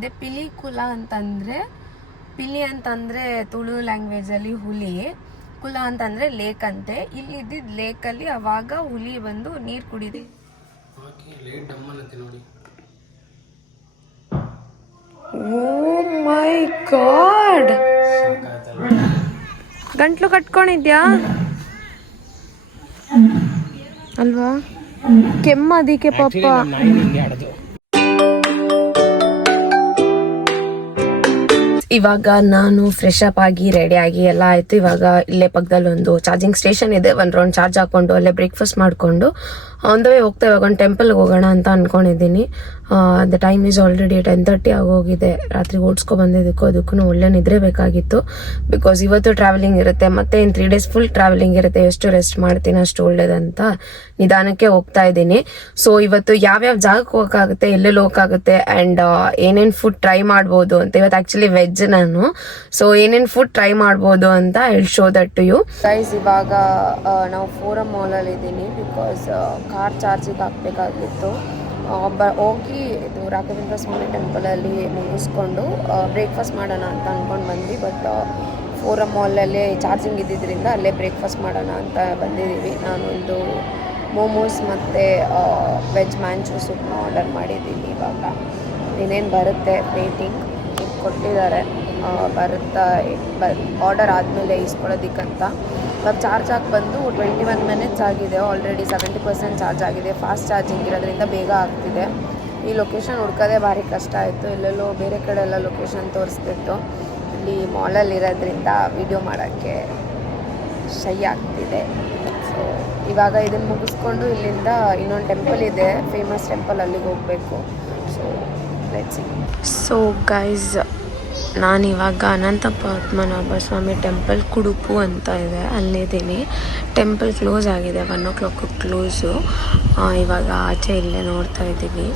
ಇದೆ ಪಿಲಿಕುಲ ಅಂತಂದರೆ, ಪಿಲಿ ಅಂತಂದರೆ ತುಳು ಲ್ಯಾಂಗ್ವೇಜಲ್ಲಿ ಹುಲಿ, ಕುಲ ಅಂತಂದರೆ ಲೇಕ್ ಅಂತೆ. ಇಲ್ಲಿ ಇದ್ದಿದ್ದು ಲೇಕಲ್ಲಿ ಅವಾಗ ಹುಲಿ ಬಂದು ನೀರು ಕುಡಿದೆ. ಓ ಮೈ ಗಾಡ್, ಗಂಟ್ಲು ಕಟ್ಕೊಂಡಿದ್ಯಾ ಅಲ್ವಾ? ಕೆಮ್ಮದಿಕ್ಕೆ ಪಾಪ. ಇವಾಗ ನಾನು ಫ್ರೆಶ್ ಅಪ್ ಆಗಿ ರೆಡಿ ಆಗಿ ಎಲ್ಲ ಆಯ್ತು. ಇವಾಗ ಇಲ್ಲೇ ಪಕ್ಕದಲ್ಲಿ ಒಂದು ಚಾರ್ಜಿಂಗ್ ಸ್ಟೇಷನ್ ಇದೆ, ಒಂದು ರೌಂಡ್ ಚಾರ್ಜ್ ಹಾಕೊಂಡು ಅಲ್ಲೇ ಬ್ರೇಕ್ಫಾಸ್ಟ್ ಮಾಡಿಕೊಂಡು ಆನ್ ದ ವೇ ಹೋಗ್ತಾ ಇವಾಗ ಒಂದು ಟೆಂಪಲ್ಗೆ ಹೋಗೋಣ ಅಂತ ಅನ್ಕೊಂಡಿದ್ದೀನಿ. ದ ಟೈಮ್ ಈಸ್ ಆಲ್ರೆಡಿ 10:30 ಆಗೋಗಿದೆ. ರಾತ್ರಿ ಓಡಿಸ್ಕೊ ಬಂದಿದ್ದಕ್ಕೂ ಅದಕ್ಕೂ ಒಳ್ಳೆ ನಿದ್ರೆ ಬೇಕಾಗಿತ್ತು. ಬಿಕಾಸ್ ಇವತ್ತು ಟ್ರಾವೆಲಿಂಗ್ ಇರುತ್ತೆ, ಮತ್ತೆ ಇನ್ನು 3 days ಫುಲ್ ಟ್ರಾವೆಲಿಂಗ್ ಇರುತ್ತೆ. ಎಷ್ಟು ರೆಸ್ಟ್ ಮಾಡ್ತೀನಿ ಅಷ್ಟು ಒಳ್ಳೇದಂತ ನಿಧಾನಕ್ಕೆ ಹೋಗ್ತಾ ಇದ್ದೀನಿ. ಸೊ ಇವತ್ತು ಯಾವ್ಯಾವ ಜಾಗಕ್ಕೆ ಹೋಗೋಕ್ಕಾಗುತ್ತೆ, ಎಲ್ಲೆಲ್ಲಿ ಹೋಗೋಕ್ಕಾಗುತ್ತೆ ಆ್ಯಂಡ್ ಏನೇನು ಫುಡ್ ಟ್ರೈ ಮಾಡ್ಬೋದು ಅಂತ. ಇವತ್ತು ಆ್ಯಕ್ಚುಲಿ ವೆಜ್ ನಾನು, ಸೊ ಏನೇನು ಫುಡ್ ಟ್ರೈ ಮಾಡ್ಬೋದು ಅಂತ show that to you guys. ಇವಾಗ ನಾವು ಫೋರಮ್ ಮಾಲಲ್ಲಿ ಇದ್ದೀನಿ ಬಿಕಾಸ್ ಕಾರ್ ಚಾರ್ಜಿಗೆ ಹಾಕಬೇಕಾಗಿತ್ತು. ಹೋಗಿ ಇದು ರಾಘವೇಂದ್ರ ಸ್ವಾಮಿ ಟೆಂಪಲಲ್ಲಿ ಮುಗಿಸ್ಕೊಂಡು ಬ್ರೇಕ್ಫಾಸ್ಟ್ ಮಾಡೋಣ ಅಂತ ಅಂದ್ಕೊಂಡು ಬಂದ್ವಿ. ಬಟ್ ಫೋರಮ್ ಮಾಲಲ್ಲೇ ಚಾರ್ಜಿಂಗ್ ಇದ್ದಿದ್ದರಿಂದ ಅಲ್ಲೇ ಬ್ರೇಕ್ಫಾಸ್ಟ್ ಮಾಡೋಣ ಅಂತ ಬಂದಿದ್ದೀವಿ. ನಾನೊಂದು ಮೋಮೋಸ್ ಮತ್ತು ವೆಜ್ ಮ್ಯಾಂಚೋ ಸೂಪ್ನ ಆರ್ಡರ್ ಮಾಡಿದ್ದೀನಿ. ಇವಾಗ ಇನ್ನೇನು ಬರುತ್ತೆ, ವೇಟಿಂಗ್ ಕೊಟ್ಟಿದ್ದಾರೆ, ಬರುತ್ತಾ ಆರ್ಡರ್ ಆದಮೇಲೆ ಇಸ್ಕೊಳ್ಳೋದಕ್ಕಂತ. ಇವಾಗ ಚಾರ್ಜ್ ಹಾಕಿ ಬಂದು 21 minutes ಆಗಿದೆ. ಆಲ್ರೆಡಿ 70% ಚಾರ್ಜ್ ಆಗಿದೆ. ಫಾಸ್ಟ್ ಚಾರ್ಜಿಂಗ್ ಇರೋದ್ರಿಂದ ಬೇಗ ಆಗ್ತಿದೆ. ಈ ಲೊಕೇಶನ್ ಹುಡ್ಕೋದೇ ಭಾರಿ ಕಷ್ಟ ಆಯಿತು. ಎಲ್ಲೆಲ್ಲೋ ಬೇರೆ ಕಡೆ ಎಲ್ಲ ಲೊಕೇಶನ್ ತೋರಿಸ್ತಿತ್ತು. ಇಲ್ಲಿ ಮಾಲಲ್ಲಿ ಇರೋದ್ರಿಂದ ವಿಡಿಯೋ ಮಾಡೋಕ್ಕೆ ಶೈ ಆಗ್ತಿದೆ. ಸೊ ಇವಾಗ ಇದನ್ನು ಮುಗಿಸ್ಕೊಂಡು ಇಲ್ಲಿಂದ ಇನ್ನೊಂದು ಟೆಂಪಲ್ ಇದೆ, ಫೇಮಸ್ ಟೆಂಪಲ್, ಅಲ್ಲಿಗೆ ಹೋಗಬೇಕು. So let's see. So guys, ನಾನಿವಾಗ ಅನಂತ ಪದ್ಮನಾಭ ಸ್ವಾಮಿ ಟೆಂಪಲ್ ಕುಡುಪು ಅಂತ ಇದೆ, ಅಲ್ಲಿದ್ದೀನಿ. ಟೆಂಪಲ್ ಕ್ಲೋಸ್ ಆಗಿದೆ, 1 o'clock ಕ್ಲೋಸು. ಇವಾಗ ಆಚೆ ಇಲ್ಲೇ ನೋಡ್ತಾ ಇದ್ದೀವಿ.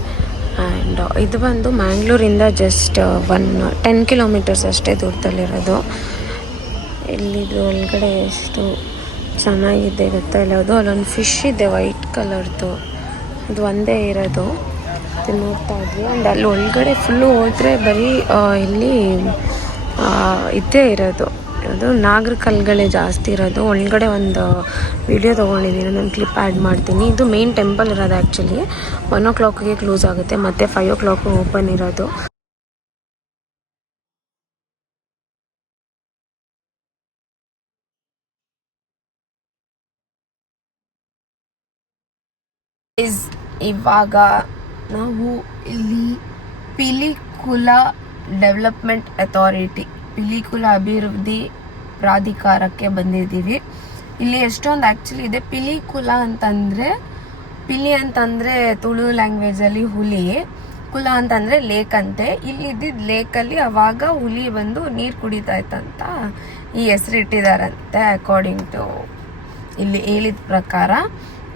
ಆ್ಯಂಡ್ ಇದು ಬಂದು ಮ್ಯಾಂಗ್ಳೂರಿಂದ ಜಸ್ಟ್ 10 kilometers ಅಷ್ಟೇ ದೂರದಲ್ಲಿರೋದು. ಇಲ್ಲಿದು ಒಳಗಡೆ ಎಷ್ಟು ಚೆನ್ನಾಗಿದೆ ಗೊತ್ತಾ? ಇಲ್ಲೋದು ಅಲ್ಲೊಂದು ಫಿಶ್ ಇದೆ ವೈಟ್ ಕಲರ್ದು, ಅದು ಒಂದೇ ಇರೋದು, ಅದು ನೋಡ್ತಾ ಇದ್ವಿ. ಆ್ಯಂಡ್ ಅಲ್ಲಿ ಒಳಗಡೆ ಫುಲ್ಲು ಹೋದರೆ ಬರೀ ಇಲ್ಲಿ ಇದ್ದೇ ಇರೋದು, ಅದು ನಾಗರ ಕಲ್ಲುಗಳೇ ಜಾಸ್ತಿ ಇರೋದು. ಒಳಗಡೆ ಒಂದು ವಿಡಿಯೋ ತೊಗೊಂಡಿದ್ದೀನಿ, ನಾನು ಕ್ಲಿಪ್ ಆ್ಯಡ್ ಮಾಡ್ತೀನಿ. ಇದು ಮೇನ್ ಟೆಂಪಲ್ ಇರೋದು. ಆ್ಯಕ್ಚುಲಿ 1 o'clockಗೆ ಕ್ಲೋಸ್ ಆಗುತ್ತೆ, ಮತ್ತು 5 o'clock ಓಪನ್ ಇರೋದು. ಇವಾಗ ನಾವು ಇಲ್ಲಿ ಪಿಲಿಕುಲ ಡೆವಲಪ್ಮೆಂಟ್ ಅಥಾರಿಟಿ, ಪಿಲಿಕುಲ ಅಭಿವೃದ್ಧಿ ಪ್ರಾಧಿಕಾರಕ್ಕೆ ಬಂದಿದ್ದೀವಿ. ಇಲ್ಲಿ ಎಷ್ಟೊಂದು ಆ್ಯಕ್ಚುಲಿ ಇದೆ. ಪಿಲಿಕುಲ ಅಂತಂದರೆ, ಪಿಲಿ ಅಂತಂದರೆ ತುಳು ಲ್ಯಾಂಗ್ವೇಜಲ್ಲಿ ಹುಲಿ, ಕುಲ ಅಂತಂದರೆ ಲೇಕ್ ಅಂತೆ. ಇಲ್ಲಿ ಇದ್ದಿದ್ದು ಲೇಕಲ್ಲಿ ಅವಾಗ ಹುಲಿ ಬಂದು ನೀರು ಕುಡಿತಾ ಇತ್ತಂತ ಈ ಹೆಸರು ಇಟ್ಟಿದ್ದಾರಂತೆ, ಅಕಾರ್ಡಿಂಗ್ ಟು ಇಲ್ಲಿ ಹೇಳಿದ ಪ್ರಕಾರ.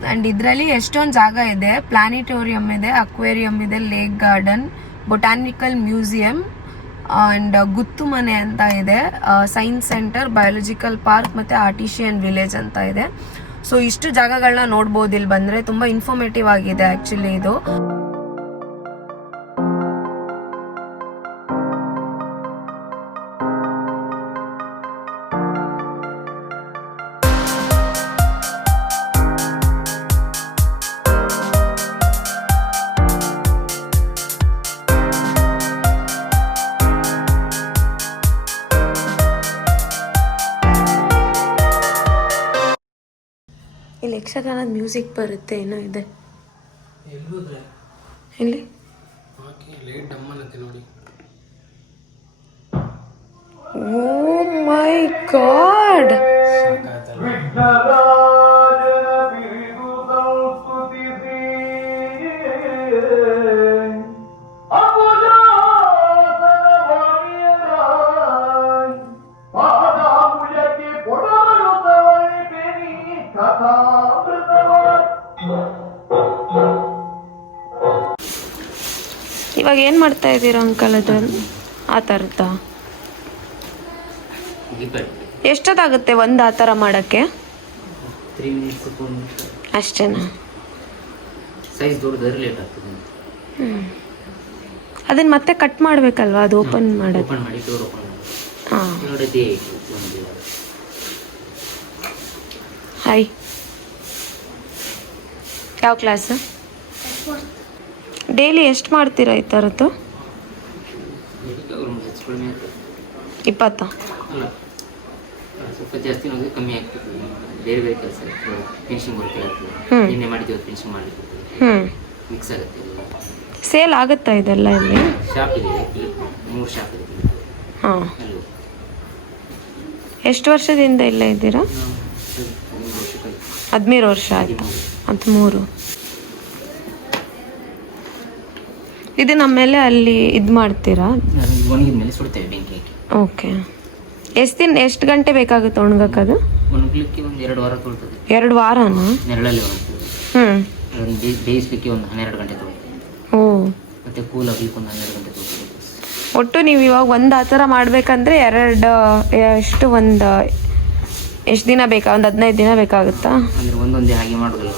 ಆ್ಯಂಡ್ ಇದರಲ್ಲಿ ಎಷ್ಟೊಂದು ಜಾಗ ಇದೆ. ಪ್ಲಾನಿಟೋರಿಯಂ ಇದೆ, ಅಕ್ವೇರಿಯಂ ಇದೆ, lake garden, botanical museum and ಗುತ್ತು ಮನೆ ಅಂತ ಇದೆ, ಸೈನ್ಸ್ ಸೆಂಟರ್, ಬಯಾಲಜಿಕಲ್ ಪಾರ್ಕ್ ಮತ್ತು ಆರ್ಟಿಷಿಯನ್ ವಿಲೇಜ್ ಅಂತ ಇದೆ. ಸೊ ಇಷ್ಟು ಜಾಗಗಳನ್ನ ನೋಡ್ಬೋದು ಇಲ್ಲಿ ಬಂದರೆ. ತುಂಬ ಇನ್ಫಾರ್ಮೇಟಿವ್ ಆಗಿದೆ ಆ್ಯಕ್ಚುಲಿ ಇದು. ಇಲ್ಲಿ ಯಕ್ಷಗಾನದ ಮ್ಯೂಸಿಕ್ ಬರುತ್ತೆ, ಏನೋ ಇದೆ ಇಲ್ಲಿ. ಓ ಮೈ ಗಾಡ್, ಇವಾಗ ಏನು ಮಾಡ್ತಾ ಇದ್ದೀರಾ ಅಂಕಲ್? ಅದು ಆ ಥರದ ಎಷ್ಟೊತ್ತಾಗುತ್ತೆ ಒಂದು ಆ ಥರ ಮಾಡೋಕ್ಕೆ? 3 minutes ಅಷ್ಟೇನಾ? ಸೈಜ್ ದೊಡ್ಡದಾದ್ರೆ ಲೇಟ್ ಆಗ್ತದೆ. ಅದನ್ನ ಮತ್ತೆ ಕಟ್ ಮಾಡ್ಬೇಕಲ್ವಾ ಅದು ಓಪನ್ ಮಾಡೋದು? ಓಪನ್ ಮಾಡಿ ಡೋರ್ ಓಪನ್ ಮಾಡಿ ಹಾಂ. ನೋಡೋದೇ ಒಂದು ಹಾಯ್, ಯಾವ ಕ್ಲಾಸ್? ಡೈಲಿ ಎಷ್ಟು ಮಾಡ್ತೀರಾ ಈ ಥರದ್ದು? ಒಂದು ಹೆಚ್ಚು ಕಡಿಮೆ ಆಗ್ತದೆ. 20? ಅಲ್ಲ, ಸ್ವಲ್ಪ ಜಾಸ್ತಿ ನೋಡಿದ್ರೆ ಕಮ್ಮಿ ಆಗ್ತದೆ. ಬೇರೆ ಬೇರೆ ಕೆಲಸ ಫಿನಿಶಿಂಗ್ ವರ್ಕ್ ಆಗ್ತದೆ. ನಿನ್ನೆ ಮಾಡಿದ್ದೀವಿ ಫಿನಿಶಿಂಗ್ ಮಾಡಲಿಕ್ಕೆ ಮಿಕ್ಸ್ ಆಗುತ್ತೆ ಎಲ್ಲ. ಸೇಲ್ ಆಗುತ್ತಾ ಇದೆಲ್ಲ ಇಲ್ಲಿ? ಶಾಪ್ ಇದೆ, 3 ಶಾಪ್ ಇದೆ. ಹಾಂ. ಅಲ್ಲಿ ಎಷ್ಟು ವರ್ಷದಿಂದ ಇಲ್ಲ ಇದ್ದೀರಾ? 15 ವರ್ಷ ಆಯಿತು. 13. ಇದು ನಮ್ಮೇಲೆ ಅಲ್ಲಿ ಇದು ಮಾಡ್ತೀರಾ? ಒಣಗಿದ ಮೇಲೆ ಸುಡ್ತೇವೆ ಬೆಂಕಿ ಹಾಕಿ. ಓಕೆ. ಎಷ್ಟು ಗಂಟೆ ಬೇಕಾಗುತ್ತೆ ಒಣಗಕ್ಕದು? ಒಣಗಲಿಕ್ಕೆ ಒಂದು 2 ವಾರ ತೊಳ್ತದೆ. 2 ವಾರನಾ? ನೆರಳಲ್ಲಿ ಒಣಗ್ತದೆ. ಅದನ್ನು ಬೇಯಿಸ್ಲಿಕ್ಕೆ ಒಂದು 12 ಗಂಟೆ ತೊಗೊಳ್ತದೆ. ಓ. ಮತ್ತೆ ಕೂಲ್ ಆಗ್ಲಿಕ್ಕೆ ಒಂದು 12 ಗಂಟೆ ತೊಗೊಳ್ತದೆ. ಒಟ್ಟು ನೀವು ಇವಾಗ ಒಂದು ಆ ಥರ ಮಾಡಬೇಕಂದ್ರೆ ಎಷ್ಟು ದಿನ ಬೇಕಾ? ಒಂದು 15 ದಿನ ಬೇಕಾಗುತ್ತಾ? ಅಂದರೆ ಒಂದೊಂದೇ ಹಾಗೆ ಮಾಡೋದಿಲ್ಲ,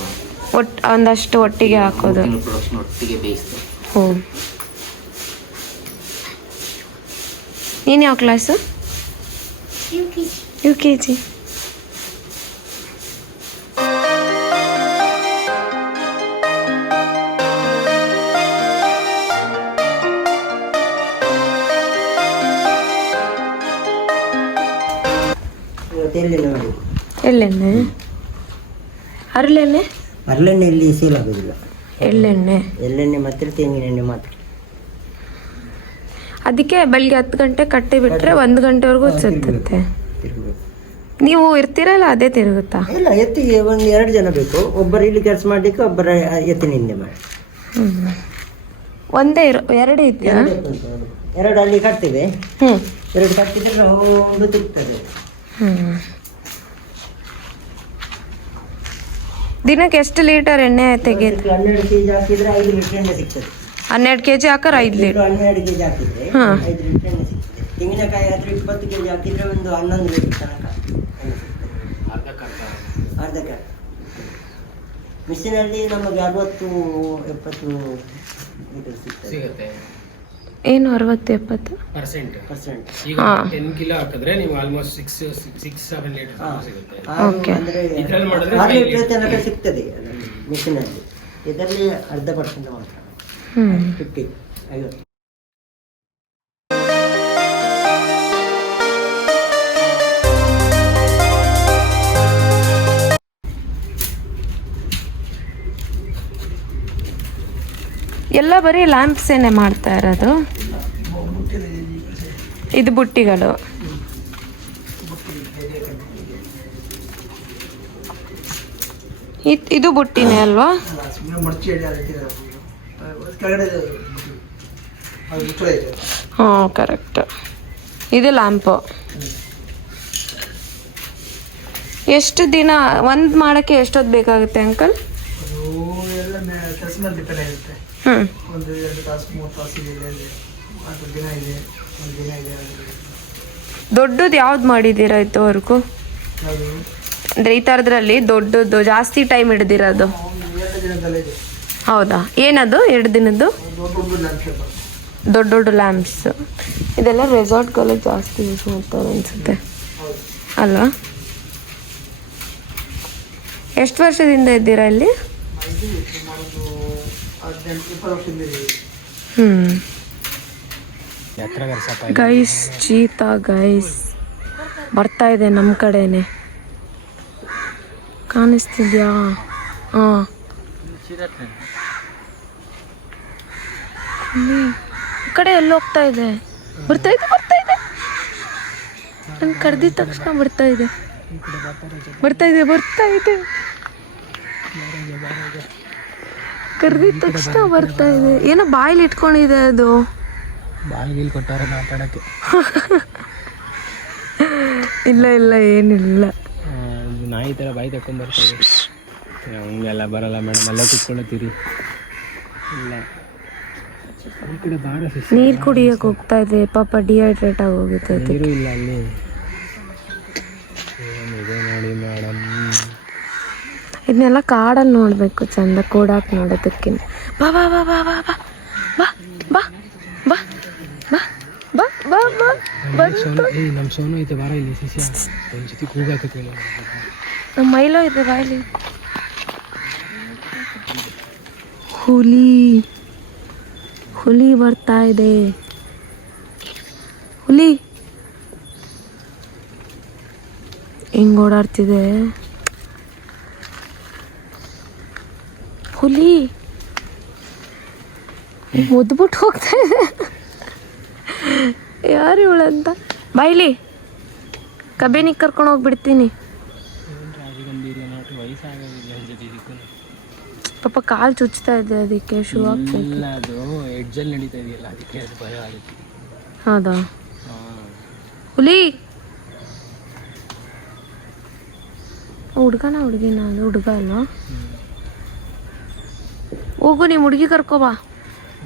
ಒಂದಷ್ಟು ಒಟ್ಟಿಗೆ ಹಾಕೋದು. ಪ್ರೊಡಕ್ಷನ್ ಒಟ್ಟಿಗೆ ಬೇಯಿಸ್ತೇವೆ. ಓ. ನೀನು ಯಾವ ಕ್ಲಾಸು? UKG. ಎಳ್ಳೆಣ್ಣೆ? ಹರಳೆಣ್ಣೆ? ಹರಳೆಣ್ಣೆ ಇಲ್ಲಿ ಸೇಲ್ ಆಗೋದಿಲ್ಲ. ಎಳ್ಳೆಣ್ಣೆ ಮಾತ್ರ, ತೆಂಗಿನ ಎಣ್ಣೆ ಮಾತ್ರ. ಅದಕ್ಕೆ ಬೆಳಿಗ್ಗೆ 10 ಗಂಟೆ ಕಟ್ಟಿ ಬಿಟ್ರೆ 1 ಗಂಟೆವರೆಗೂ ಸುತ್ತುತ್ತೆ. ನೀವು ಇರ್ತೀರಲ್ಲ ಅದೇ ತಿರುಗುತ್ತಾ? ಇಲ್ಲ, ಎತ್ತಿಗೆ 1-2 ಜನ ಬೇಕು. ಒಬ್ಬರು ಇಲ್ಲಿ ಕೆಲಸ ಮಾಡ್ಲಿಕ್ಕೆ, ಒಬ್ಬರ ಎತ್ತಿನ ಹಿಂದೆ ಮಾಡಿ. ಒಂದೇ 2 ಇದೆಯಾ? 2 ಅಲ್ಲಿ ಕಟ್ತೇವೆ. 2 ಕಟ್ಟಿದ್ರೆ ರೌಂಡು ತಿರುಗ್ತದೆ. ದಿನಕ್ಕೆ ಎಷ್ಟು ಲೀಟರ್ ಎಣ್ಣೆ ತೆಗೆದು? 12 kg ಹಾಕಿದ್ರೆ 5 ಲೀಟರ್ ಎಣ್ಣೆ ಸಿಗ್ತದೆ. 12 kg ಹಾಕರ್ 5 ಲೀಟರ್. 12 kg ಹಾಕಿದ್ರೆ 5 ಲೀಟರ್ ಎಣ್ಣೆ ಸಿಗ್ತದೆ. ತೆಂಗಿನಕಾಯಿ ಆದ್ರೆ 20 kg ಹಾಕಿದ್ರೆ ಒಂದು 11 ಲೀಟರ್ ತನಕ ಎಣ್ಣೆ ಸಿಗ್ತದೆ. ಅರ್ಧಕ್ಕೆ ಮಿಷಿನಲ್ಲಿ ನಮಗೆ 60-70 ಲೀಟರ್ ಸಿಗ್ತದೆ. ಏನು 60-70%? ಈಗ 10 ಕಿಲೋ ಹಾಕಿದ್ರೆ ನೀವು ಆಲ್ಮೋಸ್ಟ್ 6-7 ಲೀಟರ್ ಸಿಗುತ್ತೆ. ಓಕೆ. ಇದ್ರಲ್ಲಿ ಮಾಡಿದ್ರೆ 6 ಲೀಟರ್ ತನಕ ಸಿಗ್ತದೆ ಮಿಷಿನಲ್ಲಿ. ಇದರಲ್ಲಿ 0.5% ಮಾತ್ರ, 50. ಎಲ್ಲ ಬರೀ ಲ್ಯಾಂಪ್ಸ್ ಏನೇ ಮಾಡ್ತಾ ಇರೋದು? ಇದು ಬುಟ್ಟಿಗಳು. ಇದು ಬುಟ್ಟಿನೇ ಅಲ್ವಾ? ಹಾಂ, ಕರೆಕ್ಟ್. ಇದು ಲ್ಯಾಂಪು. ಎಷ್ಟು ದಿನ ಒಂದು ಮಾಡೋಕ್ಕೆ ಎಷ್ಟೊತ್ತು ಬೇಕಾಗುತ್ತೆ ಅಂಕಲ್? ಒಂದು 2 ತಾಸು 3 ತಾಸು ಇದೆ, ದಿನ ಇದೆ, ಒಂದು ದಿನ ಇದೆ. ದೊಡ್ಡದು ಯಾವ್ದು ಮಾಡಿದ್ದೀರಾ ಇದುವರೆಗೂ? ಅಂದರೆ ಈ ಥರದ್ರಲ್ಲಿ ದೊಡ್ಡದು ಜಾಸ್ತಿ ಟೈಮ್ ಹಿಡ್ದಿರೋದು? 2 ದಿನದಲ್ಲೇ ಇದೆ. ಹೌದಾ? ಏನದು 2 ದಿನದ್ದು? ದೊಡ್ಡ ಲ್ಯಾಂಪ್ಸ್. ಇದೆಲ್ಲ ರೆಸಾರ್ಟ್ಗಳು ಜಾಸ್ತಿ ಯೂಸ್ ಮಾಡ್ತಾರೆ ಅನ್ಸುತ್ತೆ ಅಲ್ವಾ? ಎಷ್ಟು ವರ್ಷದಿಂದ ಇದ್ದೀರಾ ಇಲ್ಲಿ? ಗೈಸ್, ಚೀತಾ ಗೈಸ್ ಬರ್ತಾ ಇದೆ ನಮ್ಮ ಕಡೆನೆ. ಕಾಣಿಸ್ತಿದ್ಯಾ? ಹಾಂ, ಈ ಕಡೆ ಎಲ್ಲಿ ಹೋಗ್ತಾ ಇದೆ? ಬರ್ತಾ ಇದೆ ನಂಗೆ ಕರೆದಿದ ತಕ್ಷಣ ಬರ್ತಾ ಇದೆ. ಕರೆದಿದ ತಕ್ಷಣ ಬರ್ತಾ ಇದೆ. ಏನೋ ಬಾಯಿಲಿ ಇಟ್ಕೊಂಡಿದೆ ಅದು. ಬಾಯಿಗೆ ಕೊಟ್ಟಾರೆ ಮಾತಾಡಕ್ಕೆ. ಇಲ್ಲ ಏನಿಲ್ಲ. ನಾಯಿ ಥರ ಬಾಯಿ ತಗೊಂಡು ಬರ್ತಾ ಇದೆ. ಹಂಗೆಲ್ಲ ಬರಲ್ಲ ಮೇಡಮ್, ಅಲ್ಲೇ ಕುತ್ಕೊಳ್ಳತ್ತೀರಿ. ಇಲ್ಲ, ಈ ಕಡೆ ಬಾಡ ನೀರು ಕುಡಿಯಕ್ಕೆ ಹೋಗ್ತಾ ಇದೆ. ಪಾಪ ಡಿಹೈಡ್ರೇಟ್ ಆಗಿ ಹೋಗುತ್ತೆ. ನೀರು ಇಲ್ಲ ಅಲ್ಲಿ. ಏನಿದೆ ನೋಡಿ ಮೇಡಮ್, ಇದನ್ನೆಲ್ಲ ಕಾಡಲ್ಲಿ ನೋಡಬೇಕು ಚಂದ, ಕೂಡಾಕ್ ನೋಡೋದಕ್ಕಿಂತ. ಬಾ ಬಾ ಬಾ ಬಾ ಬಾ ಬಾ ಬಾ ಬಾ ಬಾ ಬಾ ಬಾ ಬಾ ಬಾ ಸೋನು ನಮ್ಮ ಸೋನು ಐತೆ ಬಾರ ಇಲ್ಲಿ ಶಿಷ್ಯ ಒಂದು ಜೊತೆ ಕೂಗಾಕತ್ವಿ ನಮ್ಮ ಮೈಲೋ ಇದೆ ಬಾಯಲ್ಲಿ. ಹುಲಿ ಹುಲಿ ಬರ್ತಾ ಇದೆ. ಹುಲಿ ಹೆಂಗ್ ಓಡಾಡ್ತಿದೆ ಹುಲಿ. ಒದ್ಬಿಟ್ಟು ಹೋಗ್ತಾ ಇದೆ. ಯಾರು ಇವಳಂತ ಬಾಯ್ಲಿ ಕಬೇನಿಗೆ ಕರ್ಕೊಂಡು ಹೋಗ್ಬಿಡ್ತೀನಿ. ಪಾಪ ಕಾಲು ಚುಚ್ತಾ ಇದೆ, ಅದಕ್ಕೆ ಶೂ ಹಾಕ್ಬೇಕು. ಅದು ಎಡ್ಜಲ್ಲಿ ನಡೀತಾ ಇದೆಯಲ್ಲ ಅದಕ್ಕೆ ಅದು ಭಯ ಆಗುತ್ತೆ. ಹೌದಾ ಹುಲಿ ಹುಡ್ಗನ ಹುಡುಗಿನ? ಅದು ಹುಡುಗ ಅಲ್ವಾ? ಹೋಗು ನಿಮ್ಮ ಹುಡುಗಿ ಕರ್ಕೋಬಾ.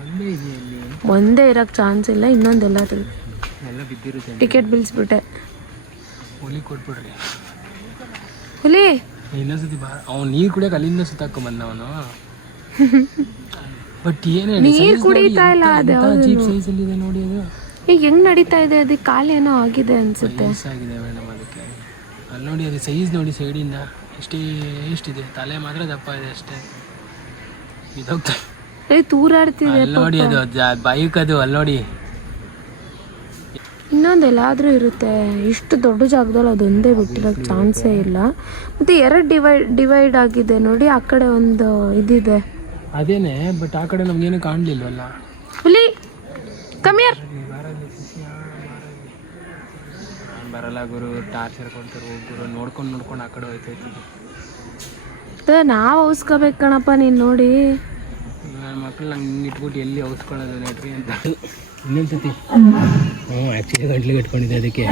ಒಂದೇ ಇದೆಯಲ್ಲಿ ಒಂದೇ ಇರೋಕ್ಕೆ ಚಾನ್ಸ್ ಇಲ್ಲ, ಇನ್ನೊಂದೆಲ್ಲ ಎಲ್ಲ ಬಿದ್ದಿರುತ್ತೆ. ಟಿಕೆಟ್ ಬಿಲ್ಸ್ಬಿಟ್ಟೆ. ಹುಲಿ ಕೊಟ್ಬಿಡ್ರಿ. ಹುಲಿ ಇನ್ನೊಂದ್ಸತಿ ಬಾ. ಅವ್ನು ನೀರು ಕುಡಿಯೋಕೆ ಅಲ್ಲಿಂದ ಸುತ್ತಾಕೊಂಬಂದವನು. ಬಟ್ ಏನೇ ನೀರು ಕುಡಿತಾ ಇಲ್ಲ. ಅದು ಜೀಪ್ ಸೈಜಲ್ಲಿದೆ ನೋಡಿ. ಅದು ಈಗ ಹೆಂಗ್ ನಡೀತಾ ಇದೆ, ಅದಕ್ಕೆ ಕಾಲೇನೋ ಆಗಿದೆ ಅನ್ಸುತ್ತೆ. ಆಗಿದೆ ಮೇಡಮ್ ಅದಕ್ಕೆ. ಅಲ್ಲಿ ನೋಡಿ ಅದು ಸೈಜ್ ನೋಡಿ ಸೈಡಿಂದ ಎಷ್ಟಿದೆ. ತಲೆ ಮಾತ್ರ ದಪ್ಪ ಇದೆ ಅಷ್ಟೇ. ಇದೋಗ್ತಾ ತೂರಾಡ್ತಿದೆ ಅಲ್ಲಿ ನೋಡಿ. ಅದು ಬೈಕ್ ಅದು ಅಲ್ಲಿ ನೋಡಿ. ಇನ್ನೊಂದೆಲ್ಲಾದ್ರೂ ಇರುತ್ತೆ. ಇಷ್ಟು ದೊಡ್ಡ ಜಾಗದಲ್ಲಿ ಅದೊಂದೇ ಬಿಟ್ಟಿರೋಕ್ಕೆ ಚಾನ್ಸೇ ಇಲ್ಲ. ಮತ್ತೆ ಎರಡು ಡಿವೈಡ್ ಆಗಿದೆ ನೋಡಿ. ಆ ಕಡೆ ಒಂದು ಇದಿದೆ. ಅದೇನೆ, ಬಟ್ ಆ ಕಡೆ ನಮ್ಗೇನು ಕಾಣಲಿಲ್ವಲ್ಲ. ಹುಲಿ ಕಮಿಯರ್ ಬರಲ್ಲ ಗುರು. ಟಾರ್ಚರ್ ಕೊಡ್ತಾರೆ ಗುರು. ನೋಡ್ಕೊಂಡು ಆ ಕಡೆ ಹೋಯ್ತೈತಿ. ನಾವು ಔಸ್ಕೋಬೇಕು ಕಣಪ್ಪ. ನೀನು ನೋಡಿ ನನ್ನ ಮಕ್ಳು ನಂಗೆ ಇಟ್ಬಿಟ್ಟು ಎಲ್ಲಿ ಔಸ್ಕೊಳ್ಳೋದು ನೆಟ್ರಿ ಅಂತ. ಇನ್ನೊಂದ್ಸತಿ ಆ್ಯಕ್ಚುಲಿ ಗಂಟ್ಲು ಕಟ್ಕೊಂಡಿದ್ದೆ. ಅದಕ್ಕೆ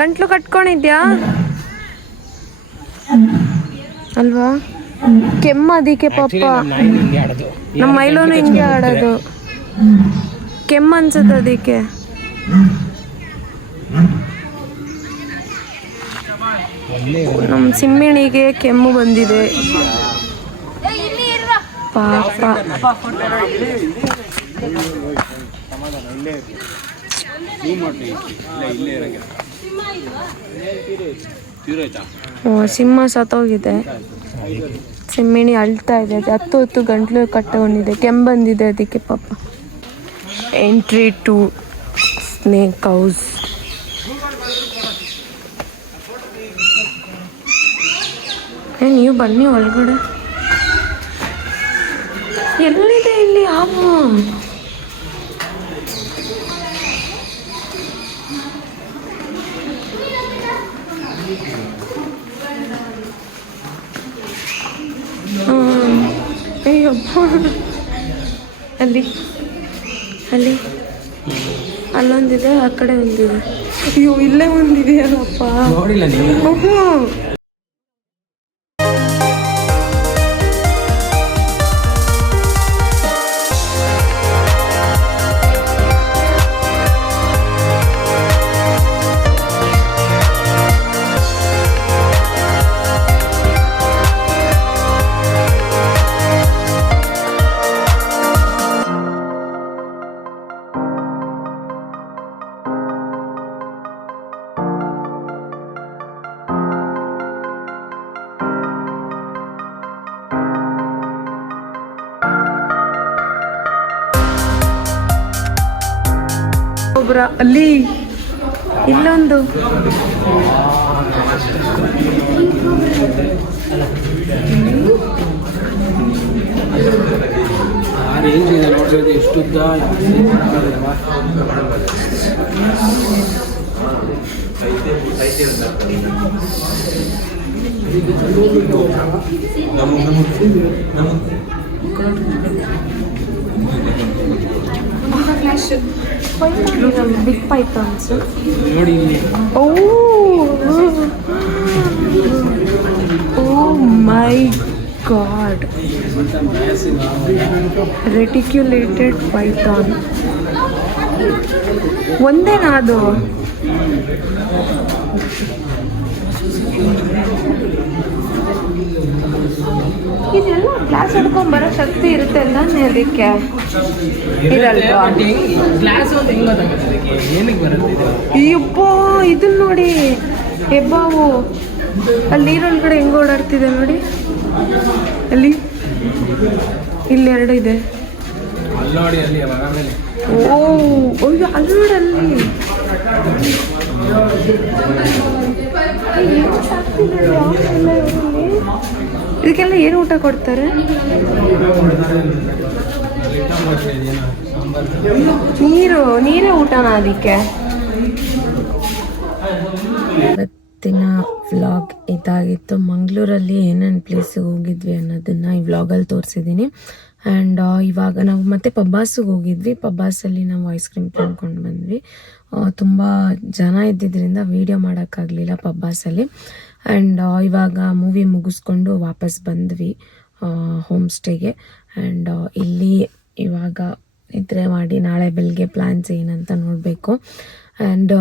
ಗಂಟ್ಲು ಕಟ್ಕೊಂಡಿದ್ಯಾ ಅಲ್ವಾ? ಕೆಮ್ಮ ಅದಕ್ಕೆ ಪಾಪ. ಹಿಂಗೆ ಆಡೋದು. ನಮ್ಮ ಮೈಲೋನು ಹಿಂಗೆ ಆಡೋದು. ಕೆಮ್ಮ ಅನ್ಸುತ್ತೆ ಅದಕ್ಕೆ. ನಮ್ಮ ಸಿಮ್ಮಿಣಿಗೆ ಕೆಮ್ಮು ಬಂದಿದೆ ಪಾಪ. ಸಿಂಹ ಸತ್ತೋಗಿದೆ. ಸಿಮ್ಮಿಣಿ ಅಳ್ತಾ ಇದೆ. ಅದು ಹೊತ್ತು ಗಂಟ್ಲು ಕಟ್ಟಕೊಂಡಿದೆ. ಕೆಮ್ಮು ಬಂದಿದೆ ಅದಕ್ಕೆ ಪಾಪ. Entry to snake house. ನೀವು ಬನ್ನಿ ಒಳಗಡೆ. ಎಲ್ಲಿದೆ ಇಲ್ಲಿ ಹಾವು? ಅಯ್ಯಪ್ಪ, ಅಲ್ಲಿ ಅಲ್ಲಿ ಅಲ್ಲೊಂದಿದೆ, ಆ ಕಡೆ ಒಂದಿದೆ. ಅಯ್ಯೋ ಇಲ್ಲೇ ಒಂದಿದೆಯಲ್ಲಪ್ಪ. ನೋಡಿಲ್ಲ ನೀವು? ಅಲ್ಲಿ ಇಲ್ಲೊಂದು ರೇಂಜ್ ಇದೆ ನೋಡ್ರಿ. ಎಷ್ಟುದ್ದ ಬಿಗ್ ಪೈಥಾನ್ಸ್ ನೋಡಿ. ಓ ಮೈ ಗಾಡ್. ರೆಟಿಕ್ಯುಲೇಟೆಡ್ ಪೈಥಾನ್ ಒಂದೇನಾ ಅದು? ಇದೆಲ್ಲ ಗ್ಲಾಸ್ ಹೊಡ್ಕೊಂಡ್ ಬರೋ ಶಕ್ತಿ ಇರುತ್ತೆ ತಾನೇ ಅದಕ್ಕೆ ಇರಲ್ವಾ? ಗ್ಲಾಸ್ ಒಂದು ಹೆಂಗ್ ಗೊತ್ತಾಗುತ್ತೆ ಅದಕ್ಕೆ ಏನಕ್ಕೆ ಬರುತ್ತೆ ಇದು? ಅಯ್ಯಪ್ಪ ಇದನ್ನ ನೋಡಿ, ಹೆಬ್ಬಾವು ಅಲ್ಲಿ ನೀರೊಳಗಡೆ ಹೆಂಗ್ ಓಡಾಡ್ತಿದೆ ನೋಡಿ. ಅಲ್ಲಿ ಇಲ್ಲಿ 2 ಇದೆ. ಅಲ್ಲಿ ನೋಡಿ, ಅಲ್ಲಿ ಆಮೇಲೆ ಓ ಅಯ್ಯೋ ಅಲ್ಲಿ ನೋಡಿ, ಅಲ್ಲಿ ಇದಕ್ಕೆಲ್ಲ ಏನು ಊಟ ಕೊಡ್ತಾರೆ? ನೀರೇ ಊಟನಾ ಅದಕ್ಕೆ? ಇವತ್ತಿನ ವ್ಲಾಗ್ ಇದಾಗಿತ್ತು. ಮಂಗಳೂರಲ್ಲಿ ಏನೇನು ಪ್ಲೇಸಿಗೆ ಹೋಗಿದ್ವಿ ಅನ್ನೋದನ್ನ ಈ ವ್ಲಾಗಲ್ಲಿ ತೋರಿಸಿದ್ದೀನಿ. ಆ್ಯಂಡ್ ಇವಾಗ ನಾವು ಮತ್ತೆ ಪಬ್ಬಾಸಿಗೆ ಹೋಗಿದ್ವಿ. ಪಬ್ಬಾಸಲ್ಲಿ ನಾವು ಐಸ್ ಕ್ರೀಮ್ ತಿನ್ಕೊಂಡು ಬಂದ್ವಿ. ತುಂಬ ಜನ ಇದ್ದಿದ್ದರಿಂದ ವೀಡಿಯೋ ಮಾಡೋಕ್ಕಾಗಲಿಲ್ಲ ಪಬ್ಬಾಸಲ್ಲಿ. ಆ್ಯಂಡ್ ಇವಾಗ ಮೂವಿ ಮುಗಿಸ್ಕೊಂಡು ವಾಪಸ್ ಬಂದ್ವಿ ಹೋಮ್ ಸ್ಟೇಗೆ. ಆ್ಯಂಡ್ ಇಲ್ಲಿ ಇವಾಗ ನಿದ್ರೆ ಮಾಡಿ ನಾಳೆ ಬೆಳಗ್ಗೆ ಪ್ಲ್ಯಾನ್ಸ್ ಏನಂತ ನೋಡಬೇಕು. ಆ್ಯಂಡ್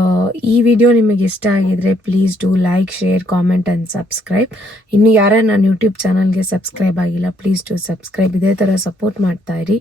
ಈ ವಿಡಿಯೋ ನಿಮಗೆ ಇಷ್ಟ ಆಗಿದ್ರೆ please do like, share, comment and subscribe. ಇನ್ನು ಯಾರೇ ನನ್ನ ಯೂಟ್ಯೂಬ್ ಚಾನಲ್ಗೆ ಸಬ್ಸ್ಕ್ರೈಬ್ ಆಗಿಲ್ಲ ಪ್ಲೀಸ್ ಡೂ ಸಬ್ಸ್ಕ್ರೈಬ್. ಇದೇ ಥರ ಸಪೋರ್ಟ್ ಮಾಡ್ತಾ ಇರಿ.